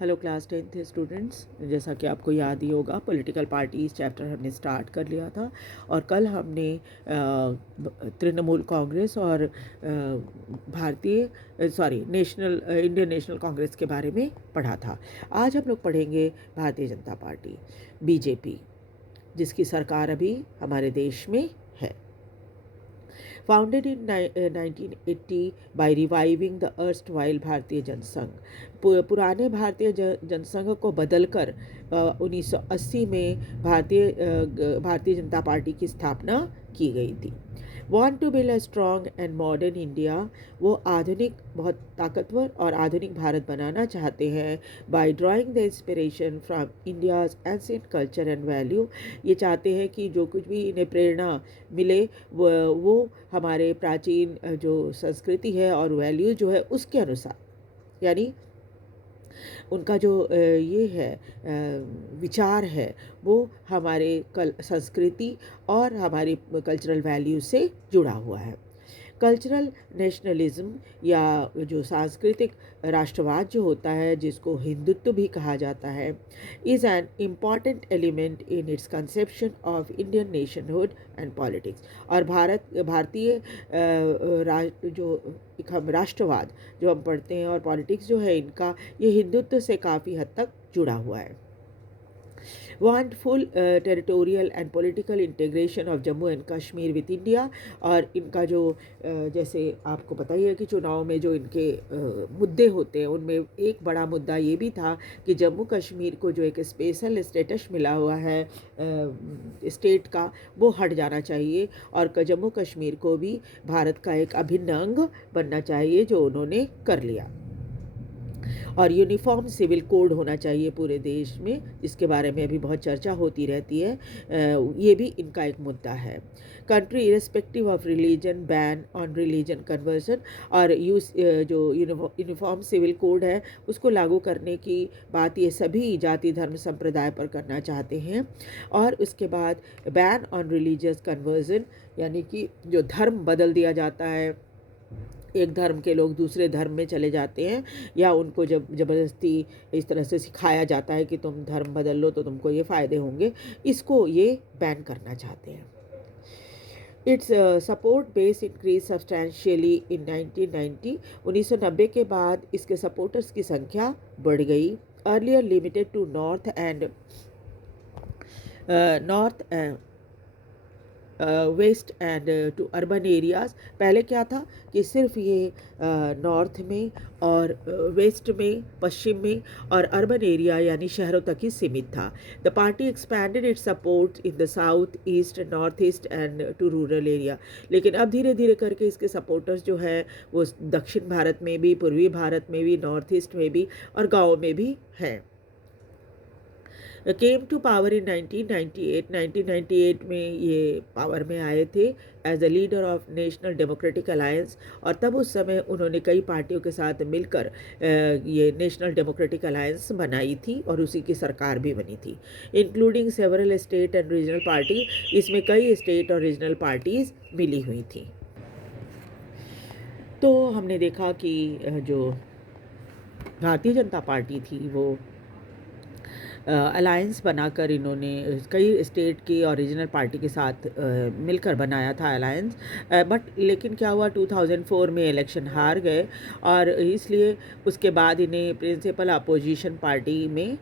Hello class 10th students, जैसा कि आपको याद ही होगा पॉलिटिकल पार्टीज चैप्टर हमने स्टार्ट कर लिया था और कल हमने तृणमूल कांग्रेस और इंडियन नेशनल कांग्रेस के बारे में पढ़ा था। आज हम लोग पढ़ेंगे भारतीय जनता पार्टी बीजेपी, जिसकी सरकार अभी हमारे देश में है। Founded in 1980 by reviving the erstwhile भारतीय जनसंघ, पुराने भारतीय जनसंघ को बदलकर 1980 में भारतीय जनता पार्टी की स्थापना की गई थी। Want to build a strong and modern India, वो बहुत ताकतवर और आधुनिक भारत बनाना चाहते हैं। By drawing the inspiration from India's ancient culture and value, ये चाहते हैं कि जो कुछ भी इन्हें प्रेरणा मिले वो हमारे प्राचीन जो संस्कृति है और वैल्यू जो है उसके अनुसार, यानी उनका जो ये है विचार है वो हमारे संस्कृति और हमारी कल्चरल वैल्यू से जुड़ा हुआ है। कल्चरल नेशनलिज्म या जो सांस्कृतिक राष्ट्रवाद जो होता है, जिसको हिंदुत्व भी कहा जाता है, is an important element in its conception of Indian nationhood and politics. और भारतीय हम राष्ट्रवाद जो हम पढ़ते हैं और पॉलिटिक्स जो है इनका, ये हिंदुत्व से काफ़ी हद तक जुड़ा हुआ है। Want full territorial and political integration of Jammu and Kashmir with India। और इनका जो जैसे आपको पता ही है कि चुनाव में जो इनके मुद्दे होते हैं, उनमें एक बड़ा मुद्दा ये भी था कि जम्मू कश्मीर को जो एक स्पेशल स्टेटस मिला हुआ है स्टेट का, वो हट जाना चाहिए और जम्मू कश्मीर को भी भारत का एक अभिन्न अंग बनना चाहिए, जो उन्होंने कर लिया। और यूनिफॉर्म सिविल कोड होना चाहिए पूरे देश में, जिसके बारे में अभी बहुत चर्चा होती रहती है। ये भी इनका एक मुद्दा है। Country irrespective of religion, ban on religion conversion. और जो यूनिफॉर्म सिविल कोड है उसको लागू करने की बात ये सभी जाति धर्म संप्रदाय पर करना चाहते हैं। और उसके बाद बैन ऑन रिलीजियस कन्वर्जन, यानी कि जो धर्म बदल दिया जाता है, एक धर्म के लोग दूसरे धर्म में चले जाते हैं या उनको जब ज़बरदस्ती इस तरह से सिखाया जाता है कि तुम धर्म बदल लो तो तुमको ये फ़ायदे होंगे, इसको ये बैन करना चाहते हैं। Its support base increase substantially in 1990। 1990 के बाद इसके सपोर्टर्स की संख्या बढ़ गई। Earlier limited to north west and to urban areas. पहले क्या था कि सिर्फ ये नॉर्थ में और वेस्ट में, पश्चिम में और अर्बन एरिया यानी शहरों तक ही सीमित था। The party expanded its support in the south east, north east and to rural area. लेकिन अब धीरे धीरे करके इसके सपोर्टर्स जो है वो दक्षिण भारत में भी, पूर्वी भारत में भी, नॉर्थ ईस्ट में भी और गाँव में भी हैं। Came to power in 1998। 1998 में ये पावर में आए थे as a leader of national democratic alliance. और तब उस समय उन्होंने कई पार्टियों के साथ मिलकर ये नेशनल डेमोक्रेटिक अलायंस बनाई थी और उसी की सरकार भी बनी थी, including several state and regional party. इसमें कई स्टेट और रीजनल पार्टीज़ मिली हुई थी। तो हमने देखा कि जो भारतीय जनता पार्टी थी वो अलायंस बनाकर इन्होंने कई स्टेट की और रीजनल पार्टी के साथ मिलकर बनाया था अलायंस। बट लेकिन क्या हुआ, 2004 में इलेक्शन हार गए और इसलिए उसके बाद इन्हें प्रिंसिपल अपोजिशन पार्टी में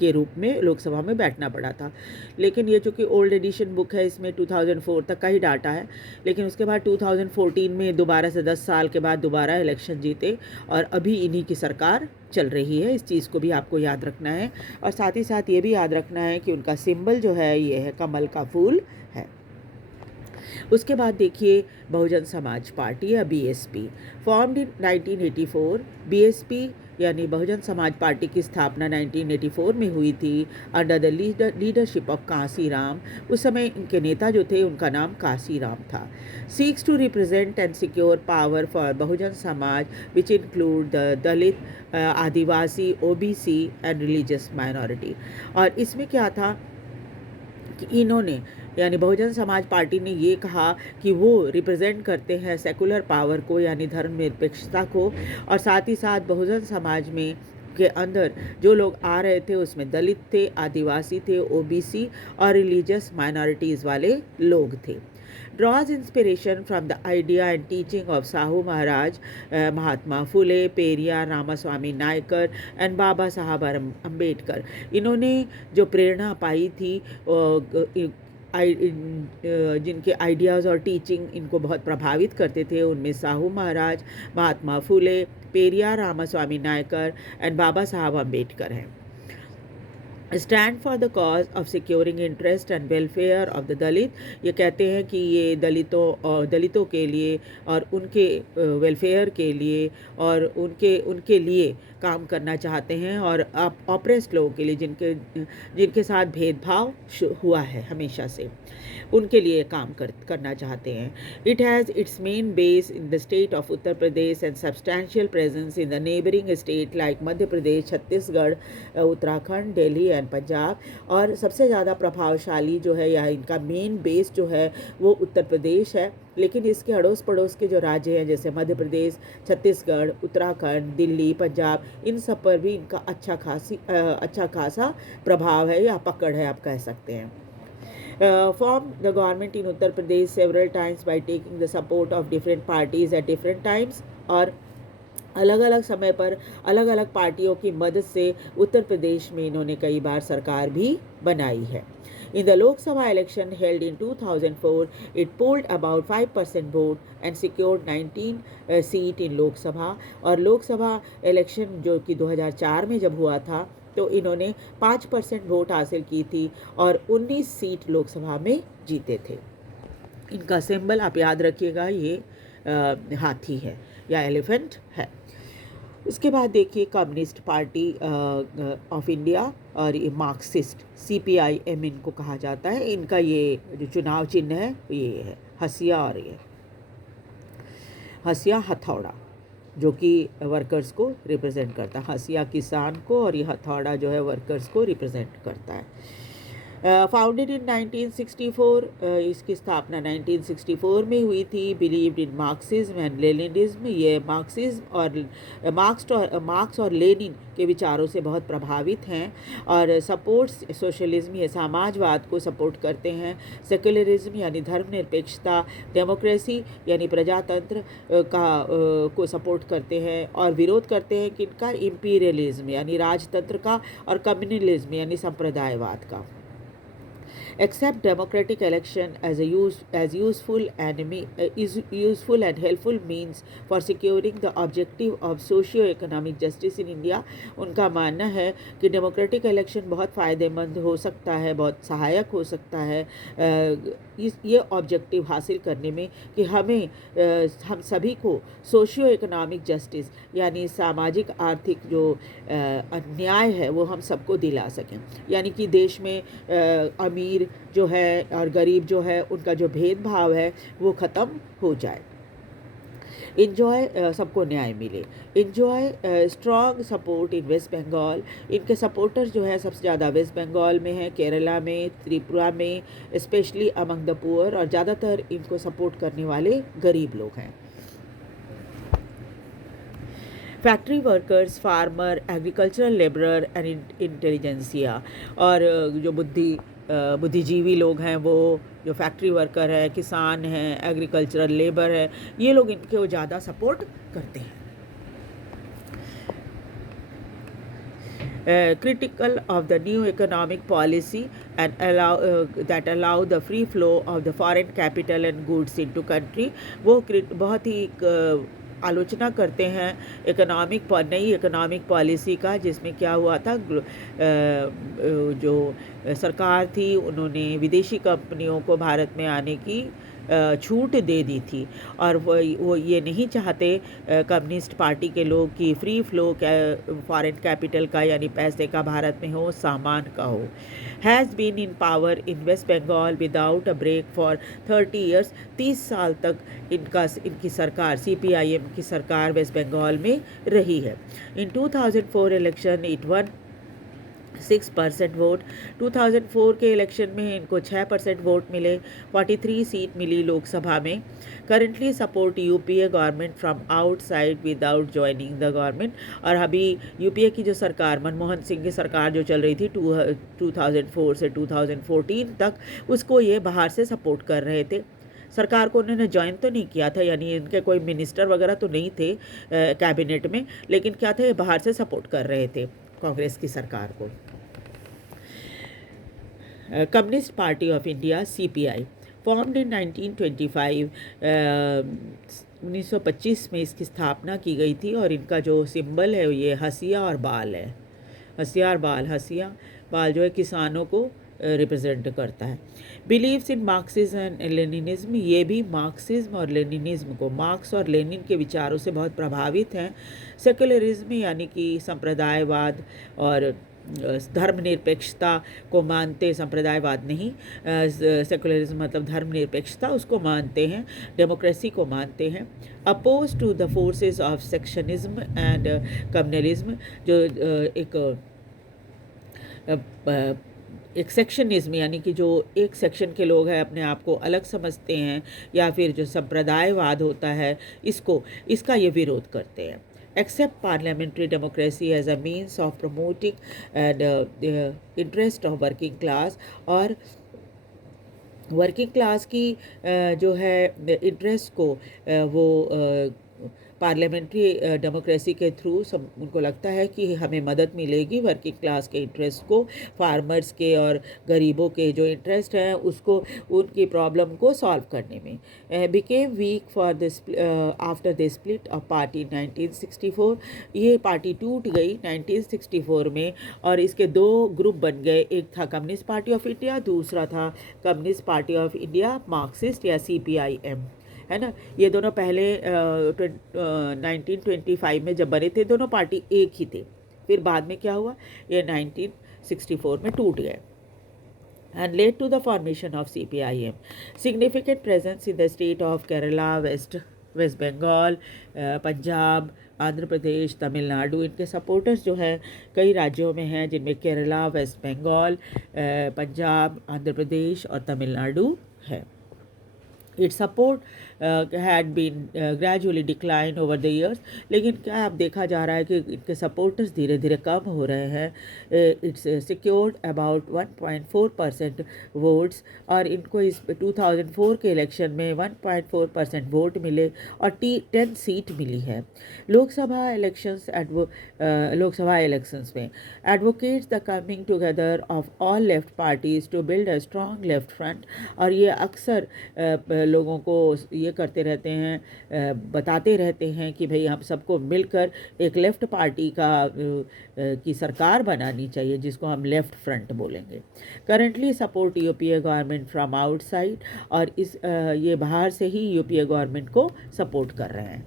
के रूप में लोकसभा में बैठना पड़ा था। लेकिन ये चूँकि ओल्ड एडिशन बुक है, इसमें 2004 तक का ही डाटा है। लेकिन उसके बाद 2014 में दोबारा से 10 साल के बाद दोबारा इलेक्शन जीते और अभी इन्हीं की सरकार चल रही है। इस चीज़ को भी आपको याद रखना है और साथ ही साथ ये भी याद रखना है कि उनका सिंबल जो है ये है कमल का फूल है। उसके बाद देखिए बहुजन समाज पार्टी या बीएसपी, फॉर्म्ड इन 1984। बीएसपी यानी बहुजन समाज पार्टी की स्थापना 1984 में हुई थी under the leadership of Kanshiram. उस समय इनके नेता जो थे उनका नाम कांसीराम था। Seeks to represent and secure power for Bahujan Samaj which include the Dalit, Adivasi, OBC and religious minority. और इसमें क्या था कि इन्होंने यानी बहुजन समाज पार्टी ने ये कहा कि वो रिप्रेजेंट करते हैं सेकुलर पावर को, यानी धर्मनिरपेक्षता को। और साथ ही साथ बहुजन समाज में के अंदर जो लोग आ रहे थे उसमें दलित थे, आदिवासी थे, ओबीसी और रिलीजियस माइनॉरिटीज़ वाले लोग थे. Draws inspiration from the idea and teaching of Sahu Maharaj, Mahatma Phule, Periyar Ramaswamy Naicker and Baba Saheb Ambedkar. इन्होंने जो प्रेरणा पाई थी जिनके आइडियाज़ और टीचिंग इनको बहुत प्रभावित करते थे, उनमें साहू महाराज, महात्मा फुले, पेरियार रामास्वामी नायकर एंड बाबा साहब अम्बेडकर हैं. Stand for the cause of securing interest and welfare of the Dalit. ये कहते हैं कि ये दलितों के लिए और उनके वेलफेयर के लिए और उनके लिए काम करना चाहते हैं और ऑप्रेस्ड लोगों के लिए जिनके साथ भेदभाव हुआ है हमेशा से, उनके लिए काम करना चाहते हैं. It has its main base in the state of Uttar Pradesh and substantial presence in the neighbouring state like Madhya Pradesh, Chhattisgarh, Uttarakhand, Delhi and Punjab. और सबसे ज़्यादा प्रभावशाली जो है या इनका मेन बेस जो है वो उत्तर प्रदेश है, लेकिन इसके अड़ोस पड़ोस के जो राज्य हैं जैसे मध्य प्रदेश, छत्तीसगढ़, उत्तराखंड, दिल्ली, पंजाब, इन सब पर भी इनका अच्छा खासा प्रभाव है या पकड़ है, आप कह सकते हैं. Formed the government in Uttar Pradesh several times by taking the support of different parties at different times. और अलग अलग समय पर अलग अलग पार्टियों की मदद से उत्तर प्रदेश में इन्होंने कई बार सरकार भी बनाई है. In the Lok Sabha election held in 2004, it polled about 5% vote and secured 19 seat in Lok Sabha. और लोक सभा इलेक्शन जो कि 2004 में जब हुआ था तो इन्होंने 5% वोट हासिल की थी और 19 सीट लोकसभा में जीते थे. इनका सिंबल आप याद रखिएगा, ये हाथी है या एलिफेंट है. इसके बाद देखिए कम्युनिस्ट पार्टी ऑफ इंडिया और ये मार्क्सिस्ट CPIM इनको कहा जाता है. इनका ये जो चुनाव चिन्ह है ये है हसिया, और ये हसिया हथौड़ा जो कि वर्कर्स को रिप्रेजेंट करता है. हसिया किसान को और ये हथौड़ा जो है वर्कर्स को रिप्रेजेंट करता है. फाउंडेड इन 1964, इसकी स्थापना 1964 में हुई थी. Believed in Marxism and Leninism. ये मार्क्स और लेनिन के विचारों से बहुत प्रभावित हैं और सपोर्ट्स सोशलिज्म, ये समाजवाद को सपोर्ट करते हैं. सेक्युलरिज्म यानी धर्मनिरपेक्षता, डेमोक्रेसी यानी प्रजातंत्र को सपोर्ट करते हैं और विरोध करते हैं कि इनका इम्पीरियलिज्म यानी राजतंत्र का और कम्युनलिज्म यानी संप्रदायवाद का. Accept democratic election as useful and helpful means for securing the objective of socio-economic justice in India. उनका मानना है कि डेमोक्रेटिक इलेक्शन बहुत फ़ायदेमंद हो सकता है, बहुत सहायक हो सकता है ये ऑब्जेक्टिव हासिल करने में कि हम सभी को सोशियो इकोनॉमिक जस्टिस यानी सामाजिक आर्थिक जो न्याय है वो हम सबको दिला सकें. यानी कि देश में अमीर जो है और गरीब जो है उनका जो भेदभाव है वो ख़त्म हो जाए. इंजॉय सबको न्याय मिले. Enjoy strong support in West Bengal. इनके सपोर्टर्स जो है सबसे ज़्यादा वेस्ट बंगाल में हैं, केरला में, त्रिपुरा में, स्पेशली अमंग द पुअर, और ज़्यादातर इनको सपोर्ट करने वाले गरीब लोग हैं. Factory workers, farmer, agricultural labourer and intelligentsia. और जो बुद्धिजीवी लोग हैं वो जो फैक्ट्री वर्कर है, किसान हैं, एग्रीकल्चरल लेबर है, ये लोग इनको ज़्यादा सपोर्ट करते हैं. Critical of the new economic policy and allow the free flow of the foreign capital and goods into country. वो बहुत ही आलोचना करते हैं नई इकोनॉमिक पॉलिसी का, जिसमें क्या हुआ था जो सरकार थी उन्होंने विदेशी कंपनियों को भारत में आने की छूट दे दी थी और वो ये नहीं चाहते कम्युनिस्ट पार्टी के लोग कि फ्री फ्लो फॉरेन कैपिटल का यानी पैसे का भारत में हो, सामान का हो. Has been in power in West Bengal without a break for 30 years. 30 साल तक इनकी सरकार CPIM की सरकार वेस्ट बंगाल में रही है. इन 2004 इलेक्शन इट वन 6% वोट। 2004 के इलेक्शन में इनको 6% वोट मिले। 43 सीट मिली लोकसभा में। Currently support UPA government from outside without joining the government. और अभी यूपीए की जो सरकार, मनमोहन सिंह की सरकार जो चल रही थी 2004 से 2014 तक, उसको ये बाहर से सपोर्ट कर रहे थे। सरकार को उन्होंने ज्वाइन तो नहीं किया था, यानी इनके कोई मिनिस्टर वगैरह तो नहीं थे कैबिनेट में, लेकिन क्या थे, बाहर से सपोर्ट कर रहे थे कांग्रेस की सरकार को। Communist Party of India CPI formed in 1925, 1925 में इसकी स्थापना की गई थी और इनका जो सिंबल है ये हंसिया और बाल है। हंसिया और बाल, हंसिया बाल जो है किसानों को रिप्रेजेंट करता है। Believes in Marxism and Leninism, ये भी मार्क्सिज्म और लेनिनिज्म को, मार्क्स और लेनिन के विचारों से बहुत प्रभावित हैं। सेक्युलरिज्म यानी कि संप्रदायवाद और धर्मनिरपेक्षता को मानते, संप्रदायवाद नहीं, सेकुलरिज्म मतलब धर्मनिरपेक्षता, उसको मानते हैं। डेमोक्रेसी को मानते हैं। Oppose to the forces of sectionalism and communalism, जो एक सेक्शनिज्म यानी कि जो एक सेक्शन के लोग हैं अपने आप को अलग समझते हैं, या फिर जो संप्रदायवाद होता है इसका ये विरोध करते हैं। Accept parliamentary democracy as a means of promoting and interest of working class, और वर्किंग क्लास की जो है इंटरेस्ट को वो पार्लियामेंट्री डेमोक्रेसी के थ्रू उनको लगता है कि हमें मदद मिलेगी वर्किंग क्लास के इंटरेस्ट को, फार्मर्स के और गरीबों के जो इंटरेस्ट हैं उसको, उनकी प्रॉब्लम को सॉल्व करने में। Became week for this after the split of party 1964, ये पार्टी टूट गई 1964 में और इसके दो ग्रुप बन गए, एक था कम्युनिस्ट पार्टी ऑफ इंडिया, दूसरा था communist Party of India Marxist या CPIM, है ना। ये दोनों पहले 1925 में जब बने थे दोनों पार्टी एक ही थे, फिर बाद में क्या हुआ, ये 1964 में टूट गए। And led to the formation of CPIM. Significant presence in the state of Kerala, West Bengal, Punjab, Andhra Pradesh, Tamil Nadu, इनके सपोर्टर्स जो हैं कई राज्यों में हैं, जिनमें केरला, वेस्ट बंगाल, पंजाब, आंध्र प्रदेश और तमिलनाडु है। Its support had been gradually declined over the years, लेकिन क्या अब देखा जा रहा है कि इनके सपोर्टर्स धीरे धीरे कम हो रहे हैं। इट्स सिक्योर्ड अबाउट 1.4% वोट्स, और इनको इस 2004 के इलेक्शन में 1.4% वोट मिले और 10 सीट मिली है। लोकसभा इलेक्शंस में advocates the coming together of all left parties to build a strong left front, और ये अक्सर लोगों को ये करते रहते हैं, बताते रहते हैं कि भाई हम सबको मिलकर एक लेफ़्ट पार्टी की सरकार बनानी चाहिए, जिसको हम लेफ़्ट फ्रंट बोलेंगे। Currently support UPA government from outside, और ये बाहर से ही यूपीए गवर्नमेंट को सपोर्ट कर रहे हैं।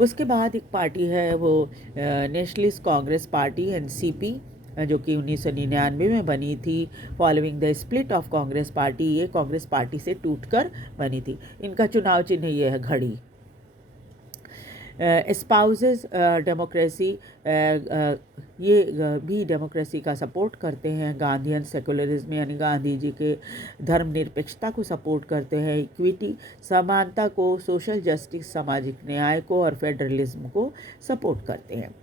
उसके बाद एक पार्टी है वो नेशनलिस्ट कांग्रेस पार्टी NCP, जो कि 1999 में बनी थी following the split of Congress party. ये कांग्रेस पार्टी से टूटकर बनी थी। इनका चुनाव चिन्ह ये है घड़ी। स्पाउसेस डेमोक्रेसी, ये भी डेमोक्रेसी का सपोर्ट करते हैं। गांधीयन सेकुलरिज्म यानी गांधी जी के धर्मनिरपेक्षता को सपोर्ट करते हैं। इक्विटी, समानता को, सोशल जस्टिस, सामाजिक न्याय को और फेडरलिज्म को सपोर्ट करते हैं।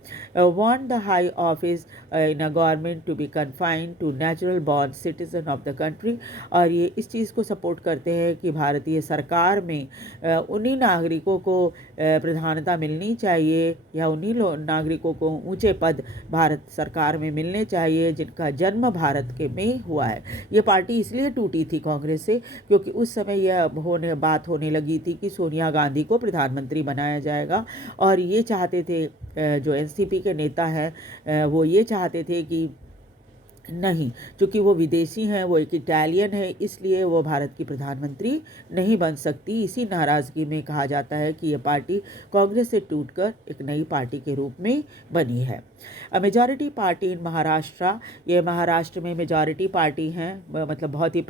Want the high office in a government to be confined to natural born citizen of the country, और ये इस चीज़ को सपोर्ट करते हैं कि भारतीय सरकार में उन्हीं नागरिकों को प्रधानता मिलनी चाहिए, या उन्हीं नागरिकों को ऊंचे पद भारत सरकार में मिलने चाहिए जिनका जन्म भारत के में हुआ है। ये पार्टी इसलिए टूटी थी कांग्रेस से क्योंकि उस समय यह बात होने लगी थी कि सोनिया गांधी को प्रधानमंत्री बनाया जाएगा, और ये चाहते थे जो NCP के नेता हैं वो ये चाहते थे कि नहीं, चूँकि वो विदेशी हैं, वो एक इटालियन है, इसलिए वो भारत की प्रधानमंत्री नहीं बन सकती। इसी नाराज़गी में कहा जाता है कि ये पार्टी कांग्रेस से टूटकर एक नई पार्टी के रूप में बनी है। मेजॉरिटी पार्टी इन महाराष्ट्र, ये महाराष्ट्र में मेजॉरिटी पार्टी हैं, मतलब बहुत ही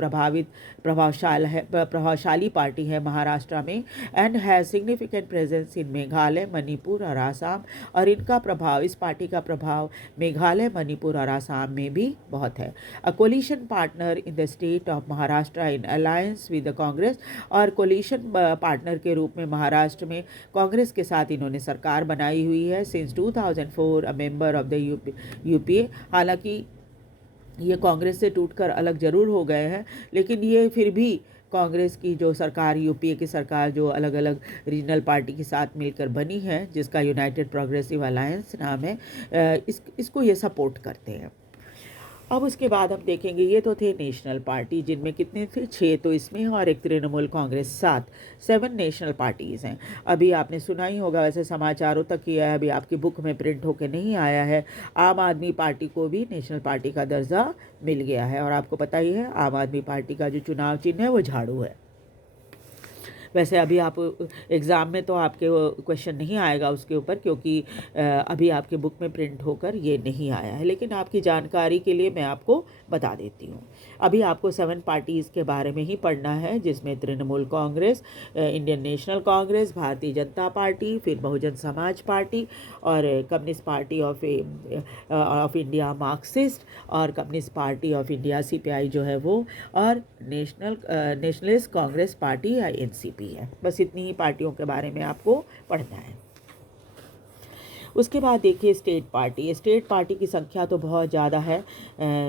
प्रभावशाली पार्टी है महाराष्ट्र में, and has significant presence in Meghalaya, Manipur और आसाम। और इनका प्रभाव, इस पार्टी का प्रभाव मेघालय, मणिपुर और आसाम में भी बहुत है। अ collision partner in the state of Maharashtra in alliance with the Congress, और कोलिशन पार्टनर के रूप में महाराष्ट्र में कांग्रेस के साथ इन्होंने सरकार बनाई हुई है since 2004, a member of the UPA. हालांकि ये कांग्रेस से टूटकर अलग जरूर हो गए हैं, लेकिन ये फिर भी कांग्रेस की जो सरकार, यूपीए की सरकार, जो अलग अलग रीजनल पार्टी के साथ मिलकर बनी है, जिसका यूनाइटेड प्रोग्रेसिव अलायंस नाम है, इसको ये सपोर्ट करते हैं। अब उसके बाद हम देखेंगे, ये तो थे नेशनल पार्टी, जिनमें कितने थे, 6 तो इसमें और एक तृणमूल कांग्रेस, 7 नेशनल पार्टीज़ हैं। अभी आपने सुना ही होगा, वैसे समाचारों तक ही है, अभी आपकी बुक में प्रिंट होके नहीं आया है, आम आदमी पार्टी को भी नेशनल पार्टी का दर्जा मिल गया है। और आपको पता ही है, आम आदमी पार्टी का जो चुनाव चिन्ह है वो झाड़ू है। वैसे अभी आप एग्ज़ाम में तो आपके क्वेश्चन नहीं आएगा उसके ऊपर, क्योंकि अभी आपके बुक में प्रिंट होकर ये नहीं आया है, लेकिन आपकी जानकारी के लिए मैं आपको बता देती हूँ। अभी आपको 7 पार्टीज़ के बारे में ही पढ़ना है, जिसमें Trinamool Congress, Indian National Congress, Bharatiya Janata Party, फिर बहुजन समाज पार्टी, और Communist Party of India Marxist, और Communist Party of India CPI जो है वो, और नेशनलिस्ट कांग्रेस पार्टी या एनसीपी है। बस इतनी ही पार्टियों के बारे में आपको पढ़ना है। उसके बाद देखिए स्टेट पार्टी की संख्या तो बहुत ज़्यादा है,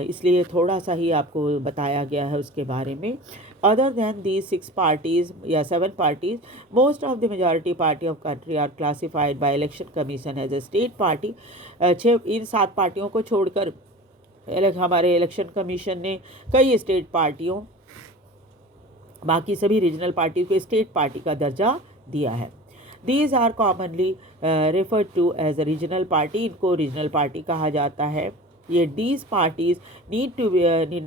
इसलिए थोड़ा सा ही आपको बताया गया है उसके बारे में। अदर दैन दीज 6 पार्टीज़ या 7 parties, most of the majority party of country are classified by election commission as a state party. इन 7 पार्टियों को छोड़कर हमारे इलेक्शन कमीशन ने कई स्टेट पार्टियों, बाकी सभी रीजनल पार्टी को स्टेट पार्टी का दर्जा दिया है। These are commonly referred to as a regional party, इनको रीजनल पार्टी कहा जाता है। ये these parties need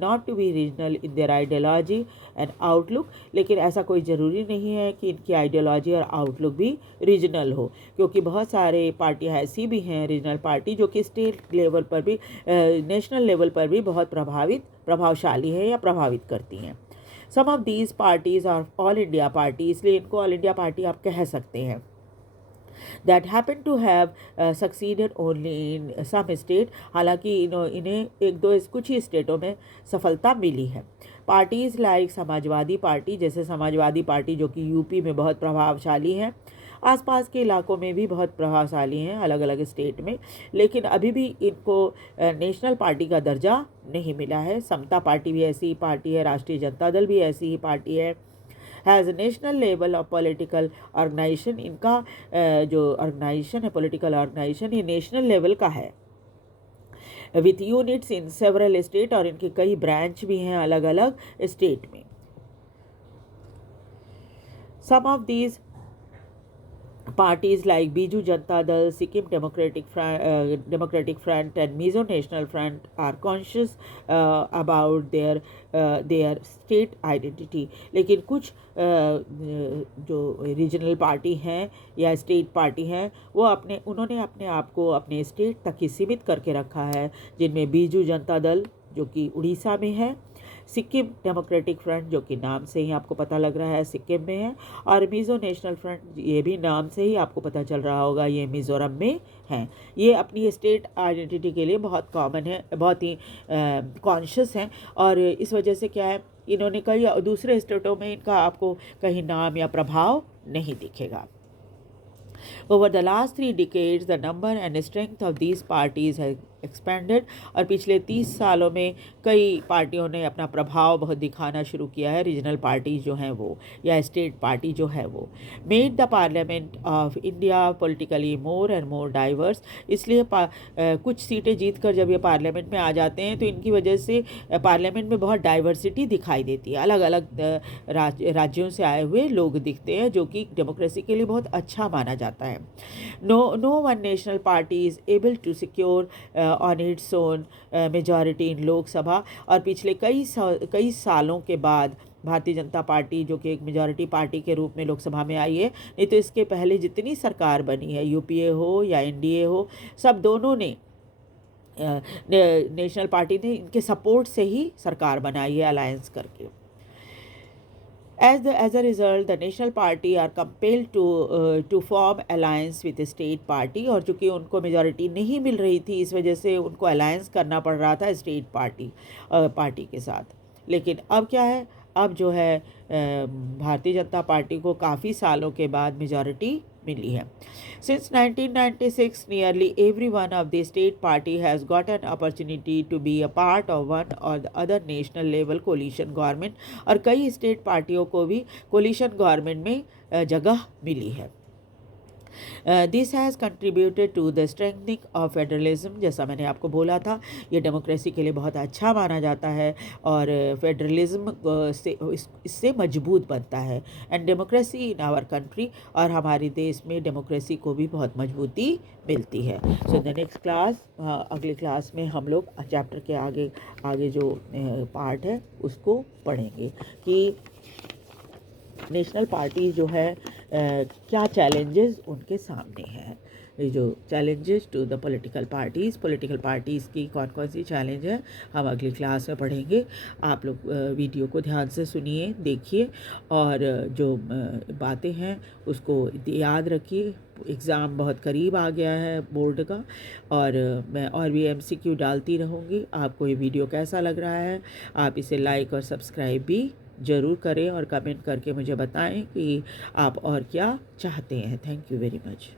not to be regional in their ideology and outlook, लेकिन ऐसा कोई ज़रूरी नहीं है कि इनकी आइडियोलॉजी और आउटलुक भी रीजनल हो, क्योंकि बहुत सारे पार्टियाँ ऐसी भी हैं रीजनल पार्टी जो कि स्टेट लेवल पर भी, नेशनल लेवल पर भी बहुत प्रभावशाली है या प्रभावित करती हैं। Some of these parties are all India party, इसलिए इनको ऑल इंडिया पार्टी आप कह सकते हैं। That happen to have succeeded only in some state, हालांकि इन्हें एक दो कुछ ही स्टेटों में सफलता मिली है। पार्टीज़ लाइक समाजवादी पार्टी, जैसे समाजवादी पार्टी जो कि यूपी में बहुत प्रभावशाली है, आसपास के इलाकों में भी बहुत प्रभावशाली हैं अलग अलग स्टेट में, लेकिन अभी भी इनको नेशनल पार्टी का दर्जा नहीं मिला है। समता पार्टी भी ऐसी ही पार्टी है, राष्ट्रीय जनता दल भी ऐसी ही पार्टी है। Has national level of political organization, इनका जो ऑर्गेनाइजेशन है, पॉलिटिकल ऑर्गेनाइजेशन, ये नेशनल लेवल का है, with units in several state, और इनके कई ब्रांच भी हैं अलग अलग स्टेट में। Some of these parties like Biju Janata Dal, Sikkim Democratic Front and Mizo National Front are conscious about their state identity, लेकिन कुछ जो रीजनल पार्टी हैं या स्टेट पार्टी हैं वो उन्होंने अपने आप को अपने स्टेट तक ही सीमित करके रखा है, जिनमें बीजू जनता दल जो कि उड़ीसा में है, सिक्किम डेमोक्रेटिक फ्रंट जो कि नाम से ही आपको पता लग रहा है सिक्किम में है, और मिज़ो नेशनल फ्रंट, ये भी नाम से ही आपको पता चल रहा होगा ये मिज़ोरम में हैं। ये अपनी स्टेट आइडेंटिटी के लिए बहुत कॉमन है, बहुत ही कॉन्शियस हैं, और इस वजह से क्या है, इन्होंने कई दूसरे स्टेटों में इनका आपको कहीं नाम या प्रभाव नहीं दिखेगा। Over the last 3 decades, the number and strength of these parties has expanded, और पिछले 30 सालों में कई पार्टियों ने अपना प्रभाव बहुत दिखाना शुरू किया है, रीजनल पार्टी जो हैं वो या स्टेट पार्टी जो है वो। Made the parliament of India politically more and more diverse, इसलिए कुछ सीटें जीतकर जब ये पार्लियामेंट में आ जाते हैं तो इनकी वजह से पार्लियामेंट में बहुत डाइवर्सिटी दिखाई देती है, अलग अलग राज्यों से आए हुए लोग दिखते हैं, जो कि डेमोक्रेसी के लिए बहुत अच्छा माना जाता है। No one national party is able to secure on its own majority इन लोकसभा, और पिछले कई सालों के बाद भारतीय जनता पार्टी जो कि एक मेजॉरिटी पार्टी के रूप में लोकसभा में आई है। नहीं तो इसके पहले जितनी सरकार बनी है, यूपीए हो या एनडीए हो, सब दोनों ने नेशनल पार्टी ने इनके सपोर्ट से ही सरकार बनाई है अलायंस करके। As a result, the National Party are compelled to form alliance with the state party, और चूँकि उनको मेजॉरिटी नहीं मिल रही थी, इस वजह से उनको अलायंस करना पड़ रहा था स्टेट पार्टी के साथ। लेकिन अब क्या है, अब जो है भारतीय जनता पार्टी को काफ़ी सालों के बाद मेजॉरिटी मिली है। Since 1996, nearly every one of the state party has got an opportunity to be a part of one or the other national level coalition government, और कई स्टेट पार्टियों को भी कोलिशन गवर्नमेंट में जगह मिली है। This has contributed to the strengthening of federalism. जैसा मैंने आपको बोला था, ये डेमोक्रेसी के लिए बहुत अच्छा माना जाता है, और फेडरलिज्म से इससे मजबूत बनता है। And democracy in our country, और हमारे देश में डेमोक्रेसी को भी बहुत मजबूती मिलती है। सो द नेक्स्ट क्लास, अगली क्लास में हम लोग चैप्टर के आगे जो पार्ट है उसको पढ़ेंगे कि नेशनल पार्टी जो है क्या चैलेंजेस उनके सामने हैं। ये जो challenges to the political parties की कौन कौन सी चैलेंज है, हम अगली क्लास में पढ़ेंगे। आप लोग वीडियो को ध्यान से सुनिए, देखिए, और जो बातें हैं उसको याद रखिए। एग्ज़ाम बहुत करीब आ गया है बोर्ड का, और मैं और भी MCQ डालती रहूँगी। आपको ये वीडियो कैसा लग रहा है, आप इसे लाइक और सब्सक्राइब भी ज़रूर करें, और कमेंट करके मुझे बताएं कि आप और क्या चाहते हैं। Thank you very much.